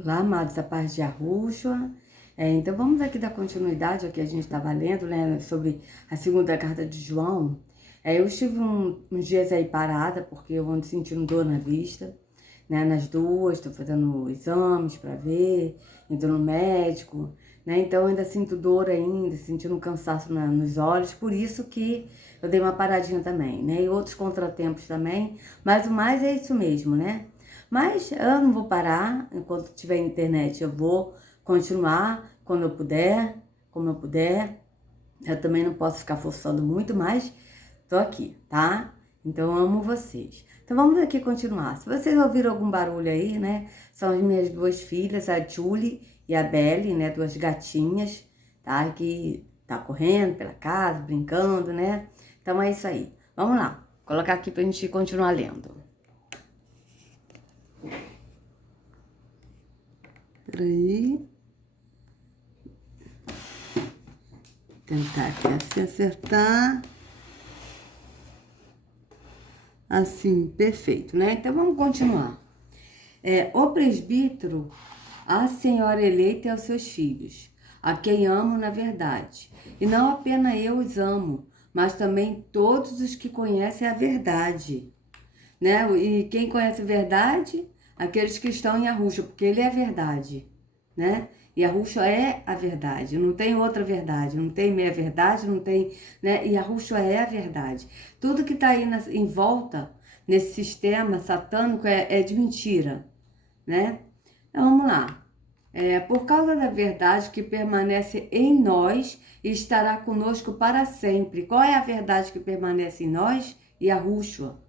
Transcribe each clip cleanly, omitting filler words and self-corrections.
Olá, amados, a paz de Yahushua. Então vamos aqui dar continuidade ao que a gente estava lendo, né, sobre a segunda carta de João. Eu estive uns dias aí parada, porque eu ando sentindo dor na vista, né, nas duas, estou fazendo exames para ver, indo no médico, né, então eu ainda sinto dor ainda, sentindo um cansaço nos olhos, por isso que eu dei uma paradinha também, né, e outros contratempos também, mas o mais é isso mesmo, né. Mas eu não vou parar, enquanto tiver internet eu vou continuar quando eu puder, como eu puder. Eu também não posso ficar forçando muito, mas tô aqui, tá? Então eu amo vocês. Então vamos aqui continuar. Se vocês ouviram algum barulho aí, né? São as minhas duas filhas, a Julie e a Belly, né? Duas gatinhas, tá? Que tá correndo pela casa, brincando, né? Então é isso aí. Vamos lá. Vou colocar aqui pra gente continuar lendo. Peraí. Tentar aqui assim acertar. Assim, perfeito, né? Então vamos continuar. O presbítero, a senhora eleita e aos seus filhos, a quem amo na verdade. E não apenas eu os amo, mas também todos os que conhecem a verdade. Né? E quem conhece a verdade? Aqueles que estão em Yahushua, porque ele é a verdade, né? E Yahushua é a verdade, não tem outra verdade, não tem meia verdade, não tem, né? E Yahushua é a verdade. Tudo que está aí em volta, nesse sistema satânico, é de mentira, né? Então vamos lá. Por causa da verdade que permanece em nós e estará conosco para sempre. Qual é a verdade que permanece em nós? Yahushua,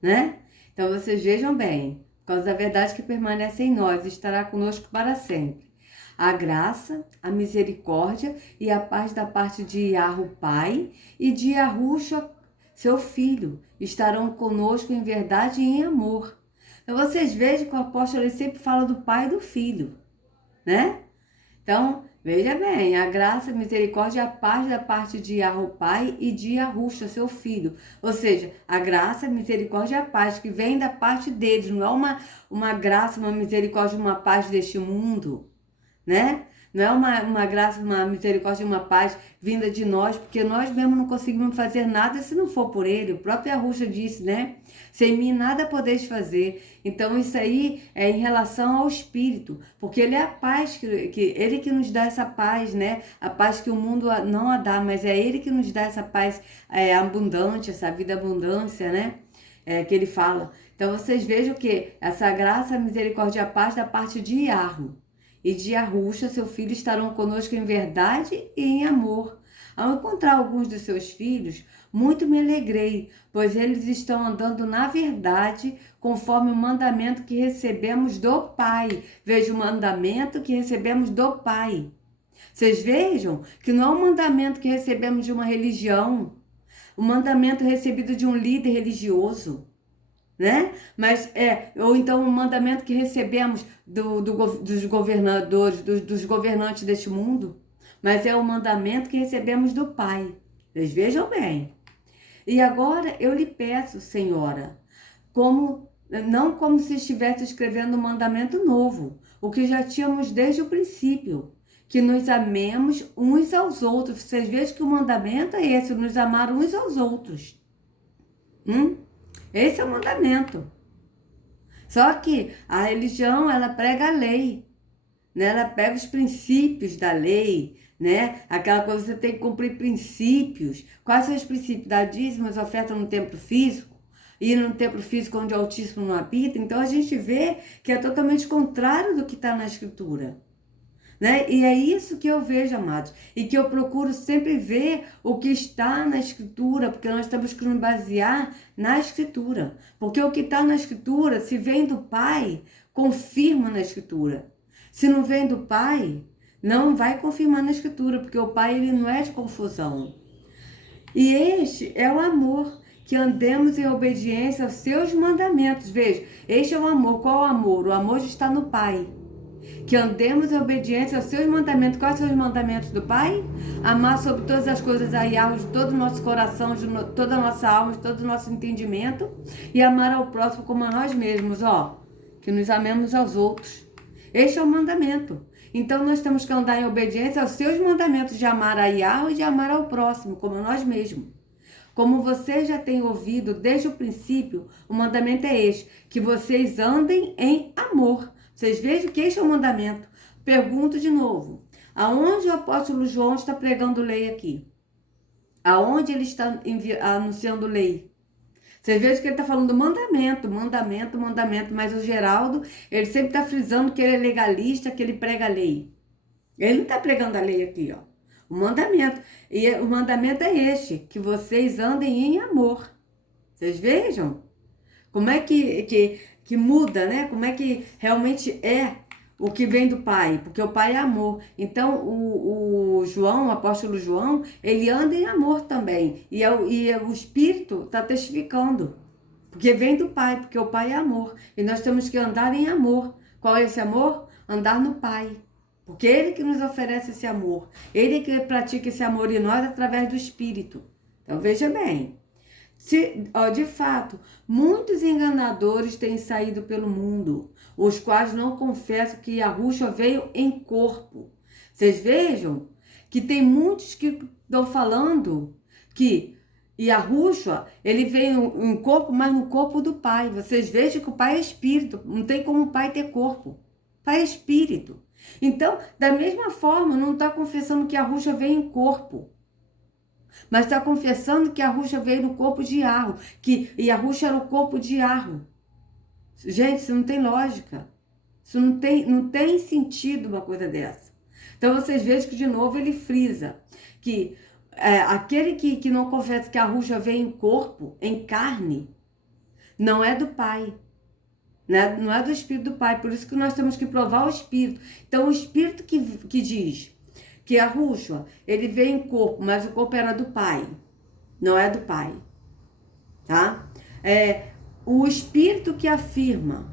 né? Então vocês vejam bem, por causa da verdade que permanece em nós, estará conosco para sempre. A graça, a misericórdia e a paz da parte de Yahu Pai e de Yahushua, seu Filho, estarão conosco em verdade e em amor. Então vocês vejam que o apóstolo ele sempre fala do Pai e do Filho, né? Então, veja bem, a graça, a misericórdia e a paz da parte de Yahu Pai e de Yahushua, seu filho. Ou seja, a graça, a misericórdia e a paz que vem da parte deles. Não é uma graça, uma misericórdia, uma paz deste mundo, né? Não é uma graça, uma misericórdia, uma paz vinda de nós, porque nós mesmos não conseguimos fazer nada se não for por ele. O próprio Yahushua disse, né? Sem mim nada podeis fazer. Então isso aí é em relação ao Espírito, porque ele é a paz, ele que nos dá essa paz, né? A paz que o mundo não a dá, mas é ele que nos dá essa paz abundante, essa vida abundância, né? Que ele fala. Então vocês vejam que essa graça, a misericórdia e a paz da parte de Yahu e de Yahushua, seu filho, estarão conosco em verdade e em amor. Ao encontrar alguns dos seus filhos, muito me alegrei, pois eles estão andando na verdade, conforme o mandamento que recebemos do Pai. Veja o mandamento que recebemos do Pai. Vocês vejam que não é um mandamento que recebemos de uma religião, um mandamento recebido de um líder religioso, né? Mas ou então um mandamento que recebemos dos governadores, dos governantes deste mundo, mas é o mandamento que recebemos do Pai. Vocês vejam bem. E agora eu lhe peço, Senhora, não como se estivesse escrevendo um mandamento novo, o que já tínhamos desde o princípio, que nos amemos uns aos outros. Vocês vejam que o mandamento é esse, nos amar uns aos outros. Esse é o mandamento. Só que a religião, ela prega a lei, né? Ela pega os princípios da lei, né? Aquela coisa, você tem que cumprir princípios. Quais são os princípios? Dar dízimos, oferta no templo físico, ir no templo físico onde o Altíssimo não habita. Então a gente vê que é totalmente contrário do que está na Escritura, né? E é isso que eu vejo, amados, e que eu procuro sempre ver o que está na Escritura, porque nós temos que nos basear na Escritura, porque o que está na Escritura, se vem do Pai, confirma na Escritura. Se não vem do Pai, não vai confirmar na Escritura, porque o Pai ele não é de confusão. E este é o amor, que andemos em obediência aos seus mandamentos. Veja, este é o amor. Qual é o amor? O amor está no Pai. Que andemos em obediência aos seus mandamentos. Quais são os mandamentos do Pai? Amar sobre todas as coisas a Yahweh de todo o nosso coração, de toda a nossa alma, de todo o nosso entendimento. E amar ao próximo como a nós mesmos, ó. Que nos amemos aos outros. Este é o mandamento. Então, nós temos que andar em obediência aos seus mandamentos de amar a Yahweh e de amar ao próximo, como a nós mesmos. Como você já tem ouvido desde o princípio, o mandamento é este, que vocês andem em amor. Vocês vejam que este é o mandamento. Pergunto de novo, aonde o apóstolo João está pregando lei aqui? Aonde ele está anunciando lei? Vocês vejam que ele está falando mandamento, mas o Geraldo, ele sempre está frisando que ele é legalista, que ele prega a lei. Ele não está pregando a lei aqui, ó. O mandamento. E o mandamento é este, que vocês andem em amor. Vocês vejam? Como é que muda, né? Como é que realmente é o que vem do Pai, porque o Pai é amor. Então, o João, o apóstolo João, ele anda em amor também. E o Espírito está testificando, porque vem do Pai, porque o Pai é amor. E nós temos que andar em amor. Qual é esse amor? Andar no Pai. Porque Ele que nos oferece esse amor. Ele que pratica esse amor em nós através do Espírito. Então, veja bem. De fato, muitos enganadores têm saído pelo mundo, os quais não confessam que Yahushua veio em corpo. Vocês vejam que tem muitos que estão falando que Yahushua, ele veio em corpo, mas no corpo do Pai. Vocês vejam que o Pai é Espírito, não tem como o Pai ter corpo. O Pai é Espírito. Então, da mesma forma, não está confessando que Yahushua veio em corpo, mas está confessando que Yahushua veio no corpo de Yarro, que Yahushua era o corpo de Yarro. Gente, isso não tem lógica. Isso não tem sentido uma coisa dessa. Então vocês vejam que de novo ele frisa que aquele que não confessa que Yahushua veio em corpo, em carne, não é do Pai. Né? Não é do Espírito do Pai. Por isso que nós temos que provar o Espírito. Então o Espírito que diz que Yahushua, ele veio em corpo, mas o corpo era do Pai, não é do Pai, tá? O Espírito que afirma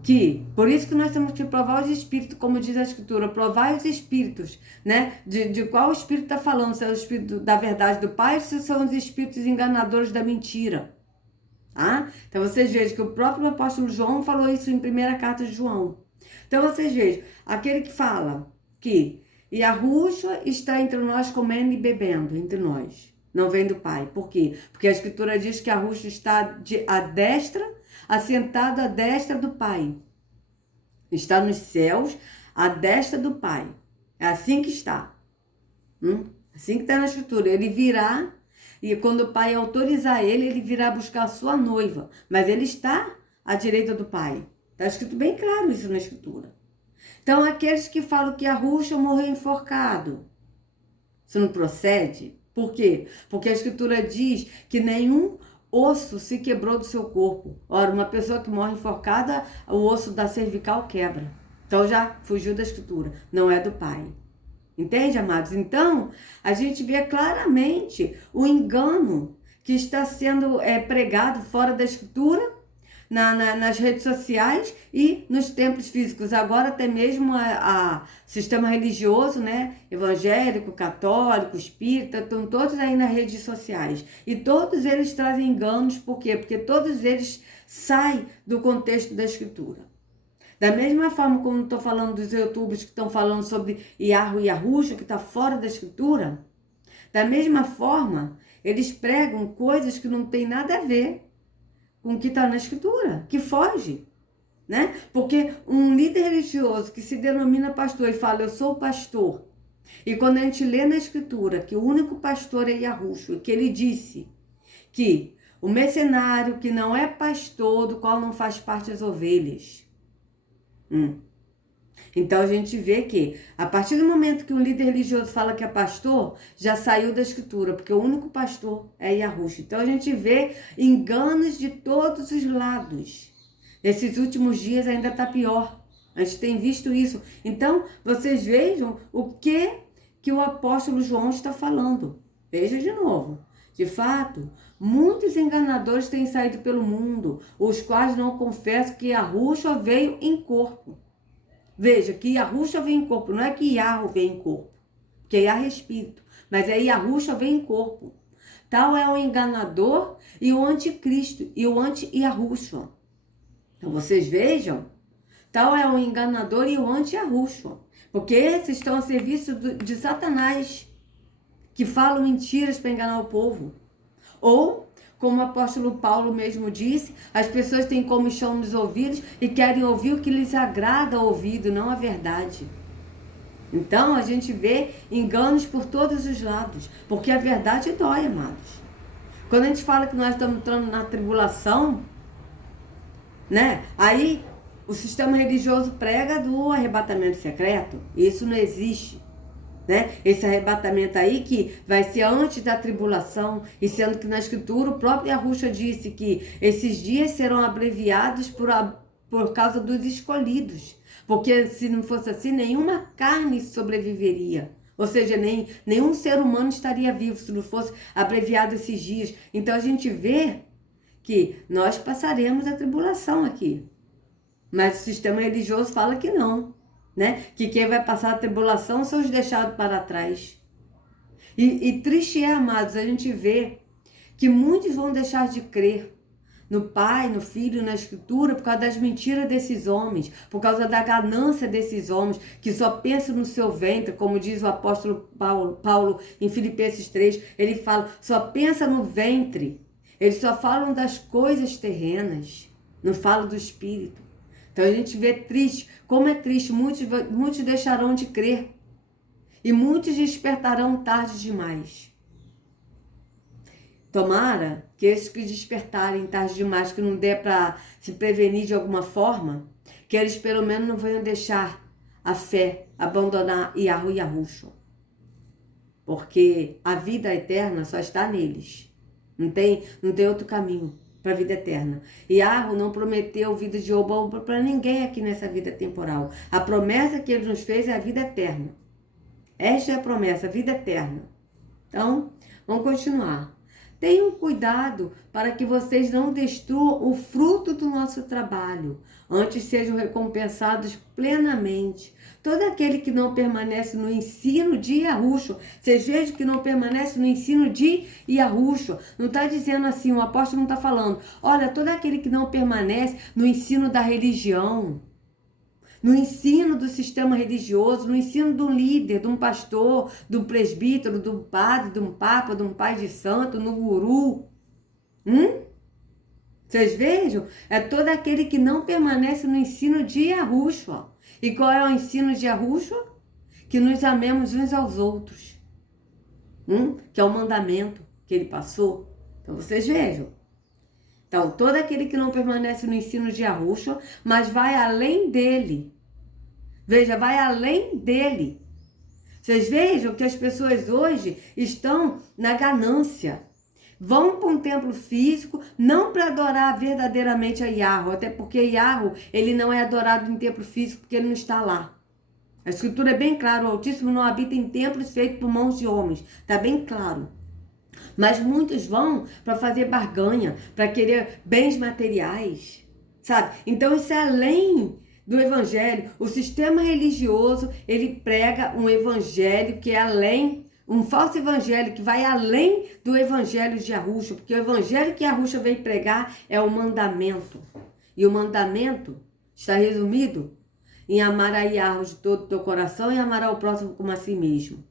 que, por isso que nós temos que provar os Espíritos, como diz a Escritura, provar os Espíritos, né? De qual Espírito está falando, se é o Espírito da verdade do Pai ou se são os Espíritos enganadores da mentira, tá? Então vocês vejam que o próprio apóstolo João falou isso em primeira carta de João. Então vocês vejam, aquele que fala que Yahushua está entre nós comendo e bebendo, entre nós. Não vem do Pai. Por quê? Porque a Escritura diz que Yahushua está assentado à destra do Pai. Está nos céus, à destra do Pai. É assim que está. Assim que está na Escritura. Ele virá, e quando o Pai autorizar ele, ele virá buscar a sua noiva. Mas ele está à direita do Pai. Está escrito bem claro isso na Escritura. Então, aqueles que falam que Yahushua morreu enforcado, isso não procede. Por quê? Porque a Escritura diz que nenhum osso se quebrou do seu corpo. Ora, uma pessoa que morre enforcada, o osso da cervical quebra. Então, já fugiu da Escritura. Não é do Pai. Entende, amados? Então, a gente vê claramente o engano que está sendo pregado fora da Escritura, nas redes sociais e nos templos físicos. Agora até mesmo a sistema religioso, né? Evangélico, católico, espírita, estão todos aí nas redes sociais. E todos eles trazem enganos. Por quê? Porque todos eles saem do contexto da Escritura. Da mesma forma como estou falando dos youtubers que estão falando sobre Yarro e Yahushua, que está fora da Escritura, da mesma forma, eles pregam coisas que não tem nada a ver com o que está na Escritura, que foge, né? Porque um líder religioso que se denomina pastor e fala, eu sou pastor, e quando a gente lê na Escritura que o único pastor é Yahushua, que ele disse que o mercenário que não é pastor, do qual não faz parte as ovelhas. Então a gente vê que a partir do momento que um líder religioso fala que é pastor, já saiu da Escritura, porque o único pastor é Yahushua. Então a gente vê enganos de todos os lados. Nesses últimos dias ainda está pior. A gente tem visto isso. Então vocês vejam o que o apóstolo João está falando. Veja de novo. De fato, muitos enganadores têm saído pelo mundo, os quais não confessam que Yahushua veio em corpo. Veja, que Yahushua vem em corpo, não é que Yarro vem em corpo, porque Yarro é espírito, mas é Yahushua vem em corpo. Tal é o enganador e o anticristo e o anti-Yahushua. Então vocês vejam Tal é o enganador e o anti-Yahushua. Porque esses estão a serviço de Satanás, que falam mentiras para enganar o povo. Ou, como o apóstolo Paulo mesmo disse, as pessoas têm comichão nos ouvidos e querem ouvir o que lhes agrada ao ouvido, não a verdade. Então a gente vê enganos por todos os lados, porque a verdade dói, amados. Quando a gente fala que nós estamos entrando na tribulação, né? Aí o sistema religioso prega do arrebatamento secreto. Isso não existe, né? Esse arrebatamento aí que vai ser antes da tribulação, e sendo que na escritura o próprio Yahushua disse que esses dias serão abreviados por causa dos escolhidos. Porque se não fosse assim, nenhuma carne sobreviveria. Ou seja, nenhum ser humano estaria vivo se não fosse abreviado esses dias. Então a gente vê que nós passaremos a tribulação aqui. Mas o sistema religioso fala que não, né? Que quem vai passar a tribulação são os deixados para trás. E triste é, amados, a gente vê que muitos vão deixar de crer no Pai, no Filho, na Escritura, por causa das mentiras desses homens, por causa da ganância desses homens, que só pensam no seu ventre, como diz o apóstolo Paulo em Filipenses 3, ele fala, só pensa no ventre, eles só falam das coisas terrenas, não falam do Espírito. Então a gente vê triste, como é triste, muitos deixarão de crer, e muitos despertarão tarde demais. Tomara que esses que despertarem tarde demais, que não dê para se prevenir de alguma forma, que eles pelo menos não venham deixar a fé, abandonar Yahu e Yahushua. Porque a vida eterna só está neles. Não tem outro caminho para a vida eterna. Yahu não prometeu vida de oba-oba para ninguém aqui nessa vida temporal. A promessa que ele nos fez é a vida eterna. Esta é a promessa, a vida eterna. Então, vamos continuar. Tenham cuidado para que vocês não destruam o fruto do nosso trabalho, antes sejam recompensados plenamente. Todo aquele que não permanece no ensino de Yahushua, vocês vejam que não permanece no ensino de Yahushua, não está dizendo assim, o apóstolo não está falando, olha, todo aquele que não permanece no ensino da religião, no ensino do sistema religioso, no ensino de um líder, de um pastor, de um presbítero, de um padre, de um papa, de um pai de santo, no guru. Vocês vejam? É todo aquele que não permanece no ensino de Yahushua. E qual é o ensino de Yahushua? Que nos amemos uns aos outros. Que é o mandamento que ele passou. Então vocês vejam. Então, todo aquele que não permanece no ensino de Yahushua, mas vai além dele. Veja, vai além dele. Vocês vejam que as pessoas hoje estão na ganância. Vão para um templo físico, não para adorar verdadeiramente a Yahu, até porque Yahu, ele não é adorado em templo físico, porque ele não está lá. A escritura é bem clara, o Altíssimo não habita em templos feitos por mãos de homens. Está bem claro. Mas muitos vão para fazer barganha, para querer bens materiais, sabe? Então isso é além do evangelho. O sistema religioso, ele prega um evangelho que é além, um falso evangelho que vai além do evangelho de Yahushua, porque o evangelho que Yahushua veio pregar é o mandamento. E o mandamento está resumido em amar a Yahu de todo o teu coração e amar ao próximo como a si mesmo.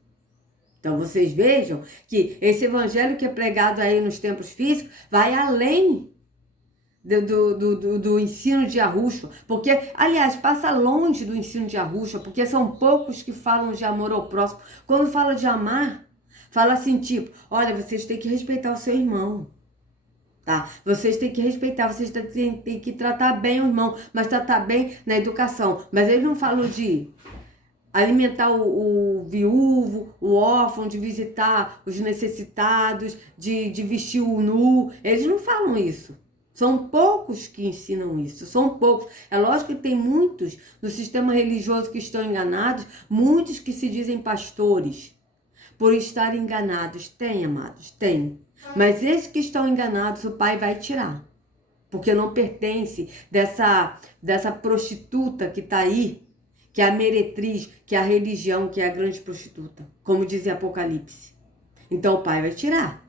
Então vocês vejam que esse evangelho que é pregado aí nos templos físicos vai além do ensino de Yahushua, porque, aliás, passa longe do ensino de Yahushua, porque são poucos que falam de amor ao próximo. Quando fala de amar, fala assim, tipo, olha, vocês têm que respeitar o seu irmão, tá? Vocês têm que respeitar, vocês têm que tratar bem o irmão, mas tratar bem na educação. Mas eles não falam de alimentar o viúvo, o órfão, de visitar os necessitados, de vestir o nu. Eles não falam isso. São poucos que ensinam isso, são poucos. É lógico que tem muitos no sistema religioso que estão enganados, muitos que se dizem pastores, por estarem enganados. Tem, amados, tem. Mas esses que estão enganados, o Pai vai tirar, porque não pertence dessa prostituta que está aí, que é a meretriz, que é a religião, que é a grande prostituta, como diz em Apocalipse. Então o Pai vai tirar.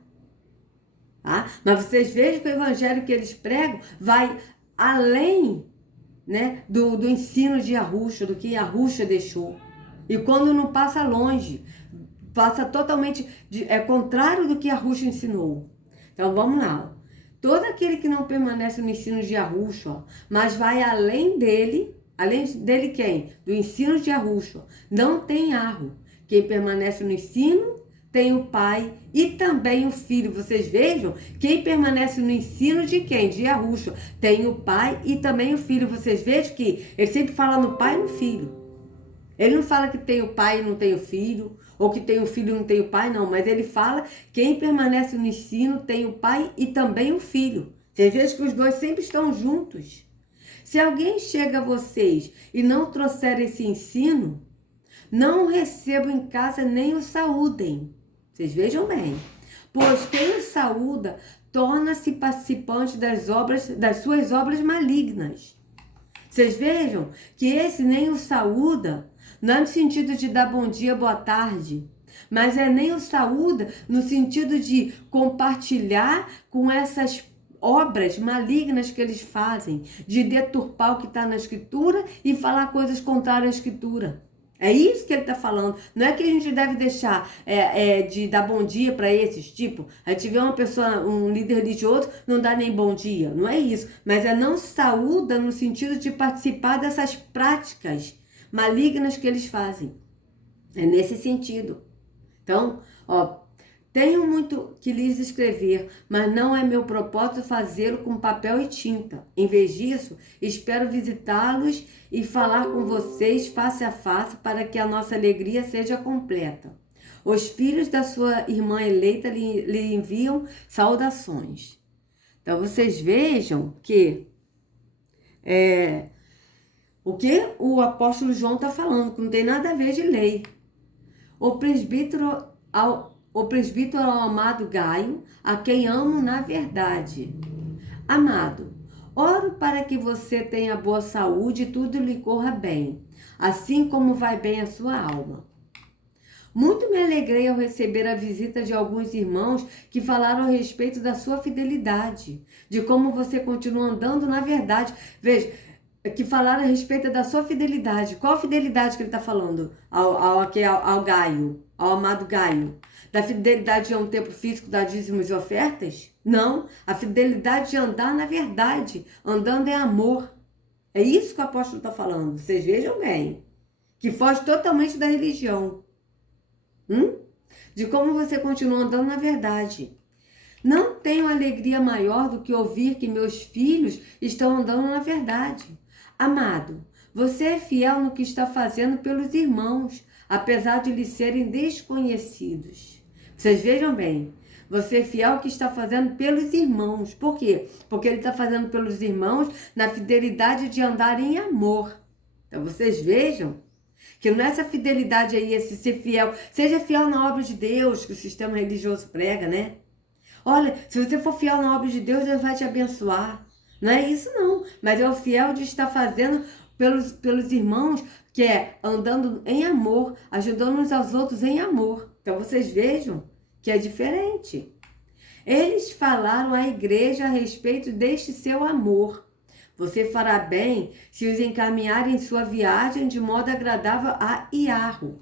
Tá? Mas vocês vejam que o evangelho que eles pregam vai além né, do ensino de Yahusha, do que Yahusha deixou. E quando não passa longe, passa totalmente, é contrário do que Yahusha ensinou. Então vamos lá. Todo aquele que não permanece no ensino de Yahusha, mas vai além dele quem? Do ensino de Yahusha, não tem erro. Quem permanece no ensino tem o Pai e também o Filho. Vocês vejam, quem permanece no ensino de quem? De Yahusha. Tem o Pai e também o Filho. Vocês vejam que ele sempre fala no Pai e no Filho. Ele não fala que tem o pai e não tem o filho, ou que tem o filho e não tem o pai, não. Mas ele fala que quem permanece no ensino tem o pai e também o filho. Vocês veem que os dois sempre estão juntos. Se alguém chega a vocês e não trouxer esse ensino, não o recebam em casa nem o saúdem. Vocês vejam bem. Pois quem o saúda torna-se participante das suas obras malignas. Vocês vejam que esse nem o saúda, não é no sentido de dar bom dia, boa tarde, mas é nem o saúda no sentido de compartilhar com essas obras malignas que eles fazem, de deturpar o que está na Escritura e falar coisas contrárias à Escritura. É isso que ele está falando. Não é que a gente deve deixar de dar bom dia para esses, tipo, a gente vê uma pessoa, um líder religioso, não dá nem bom dia. Não é isso. Mas é não saúda no sentido de participar dessas práticas malignas que eles fazem. É nesse sentido. Então, tenho muito que lhes escrever, mas não é meu propósito fazê-lo com papel e tinta. Em vez disso, espero visitá-los e falar com vocês face a face para que a nossa alegria seja completa. Os filhos da sua irmã eleita lhe enviam saudações. Então, vocês vejam que o que o apóstolo João está falando, que não tem nada a ver de lei. O presbítero ao amado Gaio, a quem amo na verdade. Amado, oro para que você tenha boa saúde e tudo lhe corra bem, assim como vai bem a sua alma. Muito me alegrei ao receber a visita de alguns irmãos que falaram a respeito da sua fidelidade, de como você continua andando na verdade. Veja, que falaram a respeito da sua fidelidade. Qual a fidelidade que ele está falando ao Gaio, ao amado Gaio? Da fidelidade de um templo físico, dar dízimos e ofertas? Não, a fidelidade de andar na verdade, andando em amor. É isso que o apóstolo está falando, vocês vejam bem. Que foge totalmente da religião. De como você continua andando na verdade. Não tenho alegria maior do que ouvir que meus filhos estão andando na verdade. Amado, você é fiel no que está fazendo pelos irmãos, apesar de lhes serem desconhecidos. Vocês vejam bem, você é fiel no que está fazendo pelos irmãos. Por quê? Porque ele está fazendo pelos irmãos na fidelidade de andar em amor. Então vocês vejam que não é essa fidelidade aí, esse ser fiel. Seja fiel na obra de Deus, que o sistema religioso prega, né? Olha, se você for fiel na obra de Deus, Deus vai te abençoar. Não é isso não, mas é o fiel de estar fazendo pelos irmãos, que é andando em amor, ajudando uns aos outros em amor. Então vocês vejam que é diferente. Eles falaram à igreja a respeito deste seu amor. Você fará bem se os encaminhar em sua viagem de modo agradável a Iarro,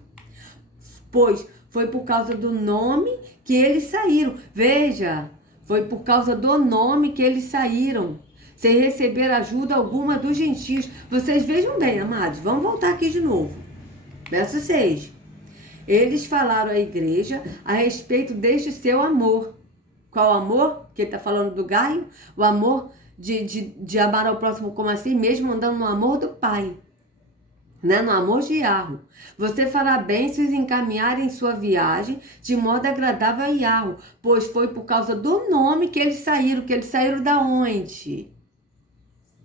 pois foi por causa do nome que eles saíram. Veja, foi por causa do nome que eles saíram, sem receber ajuda alguma dos gentios. Vocês vejam bem, amados, vamos voltar aqui de novo. Verso 6. Eles falaram à igreja a respeito deste seu amor. Qual amor? Que ele está falando do Gaio? O amor de amar ao próximo como assim mesmo, andando no amor do Pai. Né? No amor de Iarro. Você fará bem se os encaminhar em sua viagem de modo agradável a Iarro, pois foi por causa do nome que eles saíram. Que eles saíram da onde?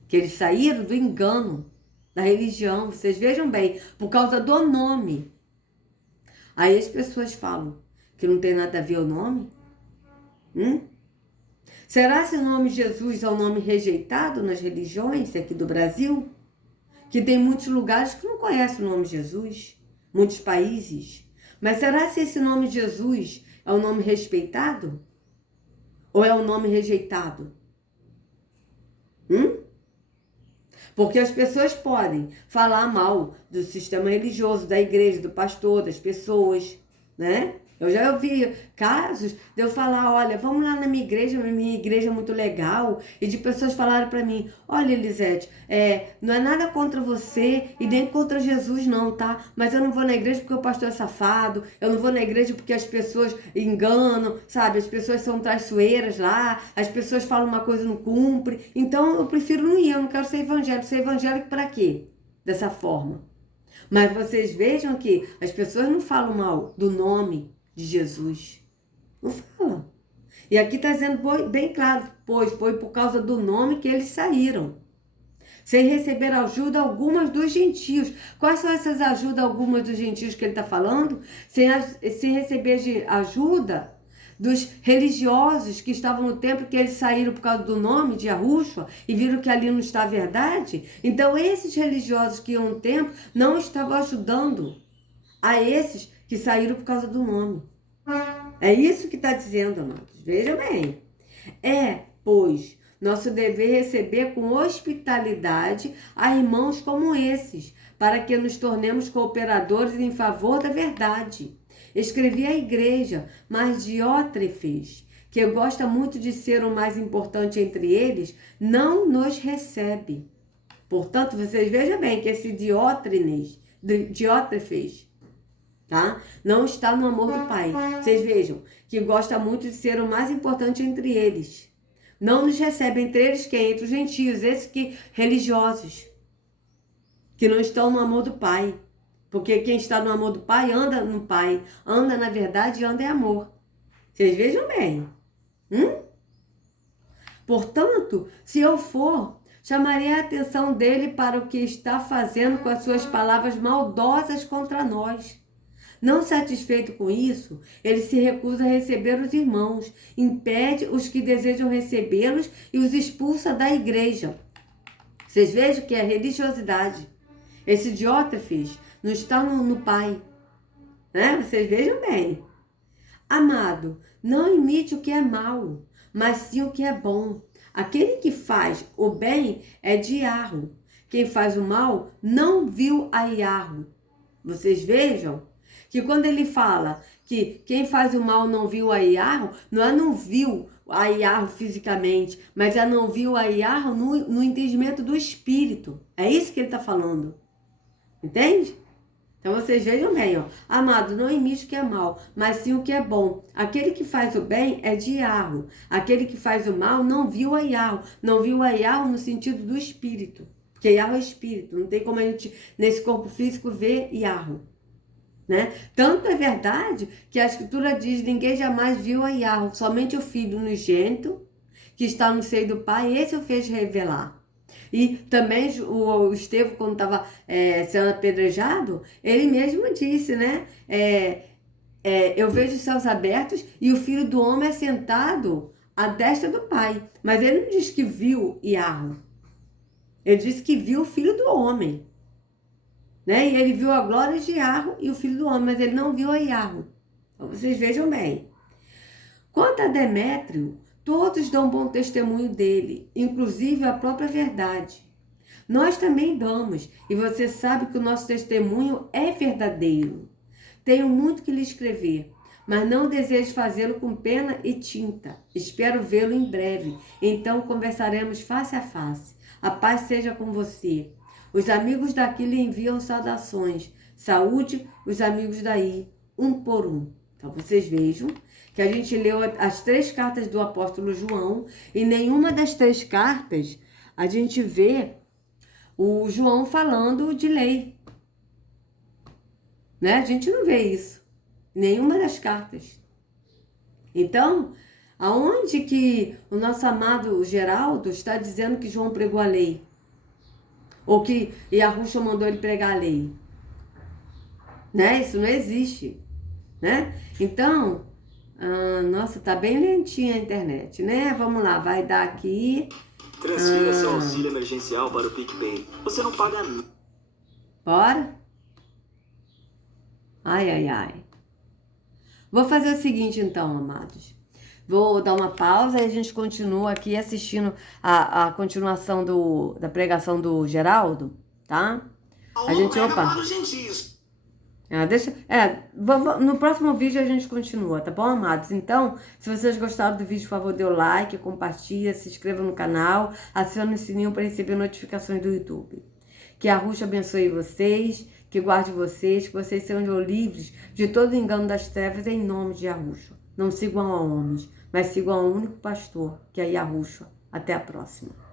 Que eles saíram do engano, da religião. Vocês vejam bem, por causa do nome. Aí as pessoas falam que não tem nada a ver o nome. Será se o nome Jesus é um nome rejeitado nas religiões aqui do Brasil? Que tem muitos lugares que não conhecem o nome Jesus, muitos países. Mas será se esse nome Jesus é um nome respeitado? Ou é um nome rejeitado? Porque as pessoas podem falar mal do sistema religioso, da igreja, do pastor, das pessoas, né? Eu já ouvi casos de eu falar, olha, vamos lá na minha igreja é muito legal, e de pessoas falaram para mim, olha, Elisete, não é nada contra você e nem contra Jesus não, tá? Mas eu não vou na igreja porque o pastor é safado, eu não vou na igreja porque as pessoas enganam, sabe? As pessoas são traiçoeiras lá, as pessoas falam uma coisa e não cumpre, então eu prefiro não ir, eu não quero ser evangélico. Ser evangélico para quê? Dessa forma. Mas vocês vejam que as pessoas não falam mal do nome de Jesus. Não falam. E aqui está dizendo bem claro, pois foi por causa do nome que eles saíram. Sem receber ajuda algumas dos gentios. Quais são essas ajudas algumas dos gentios que ele está falando? Sem receber ajuda dos religiosos que estavam no templo, que eles saíram por causa do nome de Yahushua e viram que ali não está a verdade. Então esses religiosos que iam no templo não estavam ajudando a esses que saíram por causa do nome. É isso que está dizendo, amados. Veja bem. Pois, nosso dever receber com hospitalidade a irmãos como esses, para que nos tornemos cooperadores em favor da verdade. Escrevi à igreja, mas Diótrefes, que gosta muito de ser o mais importante entre eles, não nos recebe. Portanto, vocês vejam bem que esse Diótrefes, tá? Não está no amor do Pai. Vocês vejam que gosta muito de ser o mais importante entre eles. Não nos recebe entre eles quem? Entre os gentios, esses que religiosos, que não estão no amor do Pai. Porque quem está no amor do Pai anda no Pai, anda na verdade e anda em amor. Vocês vejam bem. Portanto, se eu for, chamarei a atenção dele para o que está fazendo com as suas palavras maldosas contra nós. Não satisfeito com isso, ele se recusa a receber os irmãos, impede os que desejam recebê-los e os expulsa da igreja. Vocês vejam que é religiosidade. Esse Diótrefes não está no Pai, né? Vocês vejam bem. Amado, não imite o que é mal, mas sim o que é bom. Aquele que faz o bem é de Yarro. Quem faz o mal não viu a Yarro. Vocês vejam que quando ele fala que quem faz o mal não viu a Yarro, não viu a Yarro fisicamente, mas não viu a Yarro no entendimento do espírito. É isso que ele está falando. Entende? Então vocês vejam bem, ó. Amado, não imite o que é mal, mas sim o que é bom. Aquele que faz o bem é de Yarro. Aquele que faz o mal não viu a Yarro. Não viu a Yarro no sentido do espírito. Porque Yarro é espírito. Não tem como a gente, nesse corpo físico, ver Yarro. Né? Tanto é verdade que a escritura diz: ninguém jamais viu a Yarro. Somente o Filho unigênito, que está no seio do Pai, esse o fez revelar. E também o Estevão, quando estava sendo apedrejado, ele mesmo disse, né? Eu vejo os céus abertos e o Filho do Homem é sentado à destra do Pai. Mas ele não diz que viu Yarro. Ele disse que viu o Filho do Homem. Né? E ele viu a glória de Yarro e o Filho do Homem, mas ele não viu a Yarro. Então vocês vejam bem. Quanto a Demétrio, todos dão bom testemunho dele, inclusive a própria verdade. Nós também damos, e você sabe que o nosso testemunho é verdadeiro. Tenho muito que lhe escrever, mas não desejo fazê-lo com pena e tinta. Espero vê-lo em breve, então conversaremos face a face. A paz seja com você. Os amigos daqui lhe enviam saudações. Saúde os amigos daí, um por um. Então vocês vejam que a gente leu as 3 cartas do apóstolo João e nenhuma das 3 cartas a gente vê o João falando de lei. Né? A gente não vê isso em nenhuma das cartas. Então, aonde que o nosso amado Geraldo está dizendo que João pregou a lei? Ou que Yahushua mandou ele pregar a lei? Né? Isso não existe. Né? Então, nossa, tá bem lentinha a internet, né? Vamos lá, vai dar aqui. Transfira seu auxílio emergencial para o PicPay. Você não paga nada. Bora? Ai, ai, ai. Vou fazer o seguinte então, amados. Vou dar uma pausa e a gente continua aqui assistindo a continuação da pregação do Geraldo, tá? A gente, opa. No próximo vídeo a gente continua, tá bom, amados? Então, se vocês gostaram do vídeo, por favor, dê o like, compartilha, se inscreva no canal, acione o sininho para receber notificações do YouTube. Que a Ruxa abençoe vocês, que guarde vocês, que vocês sejam livres de todo engano das trevas, em nome de Yahushua. Não sigam a homens, mas sigam ao único pastor, que é Yahushua. Até a próxima.